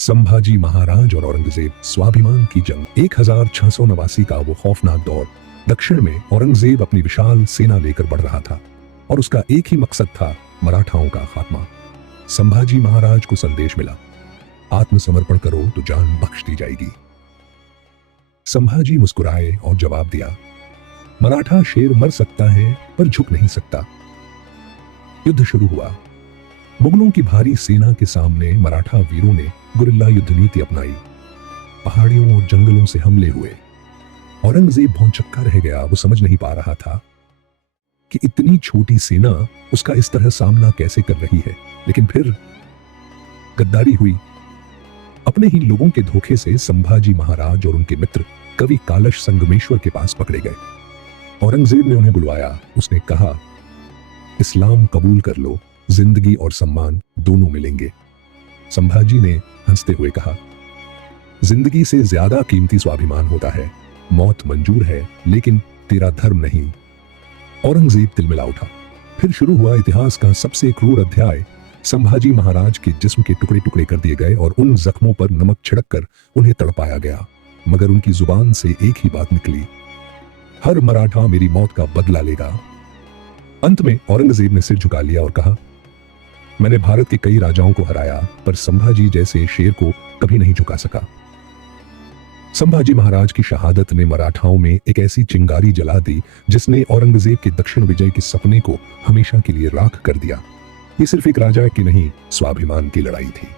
संभाजी महाराज और औरंगजेब, स्वाभिमान की जंग। 1689 का वो खौफनाक दौर। दक्षिण में औरंगजेब अपनी विशाल सेना लेकर बढ़ रहा था और उसका एक ही मकसद था, मराठाओं का खात्मा। संभाजी महाराज को संदेश मिला, आत्मसमर्पण करो तो जान बख्श दी जाएगी। संभाजी मुस्कुराए और जवाब दिया, मराठा शेर मर सकता है पर झुक नहीं सकता। युद्ध शुरू हुआ। मुगलों की भारी सेना के सामने मराठा वीरों ने गुरिल्ला युद्ध नीति अपनाई। पहाड़ियों और जंगलों से हमले हुए। औरंगजेब भौंचक्का रह गया। वो समझ नहीं पा रहा था कि इतनी छोटी सेना उसका इस तरह सामना कैसे कर रही है। लेकिन फिर गद्दारी हुई। अपने ही लोगों के धोखे से संभाजी महाराज और उनके मित्र कवि कालश संगमेश्वर के पास पकड़े गए। औरंगजेब ने उन्हें बुलवाया। उसने कहा, इस्लाम कबूल कर लो, जिंदगी और सम्मान दोनों मिलेंगे। संभाजी ने हंसते हुए कहा, जिंदगी से ज्यादा कीमती स्वाभिमान होता है। मौत मंजूर है लेकिन तेरा धर्म नहीं। औरंगजेब तिलमिला उठा। फिर शुरू हुआ इतिहास का सबसे क्रूर अध्याय। संभाजी महाराज के जिस्म के टुकड़े टुकड़े कर दिए गए और उन जख्मों पर नमक छिड़ककर उन्हें तड़पाया गया। मगर उनकी जुबान से एक ही बात निकली, हर मराठा मेरी मौत का बदला लेगा। अंत में औरंगजेब ने सिर झुका लिया और कहा, मैंने भारत के कई राजाओं को हराया पर संभाजी जैसे शेर को कभी नहीं झुका सका। संभाजी महाराज की शहादत ने मराठाओं में एक ऐसी चिंगारी जला दी जिसने औरंगजेब के दक्षिण विजय के सपने को हमेशा के लिए राख कर दिया। ये सिर्फ एक राजा की नहीं, स्वाभिमान की लड़ाई थी।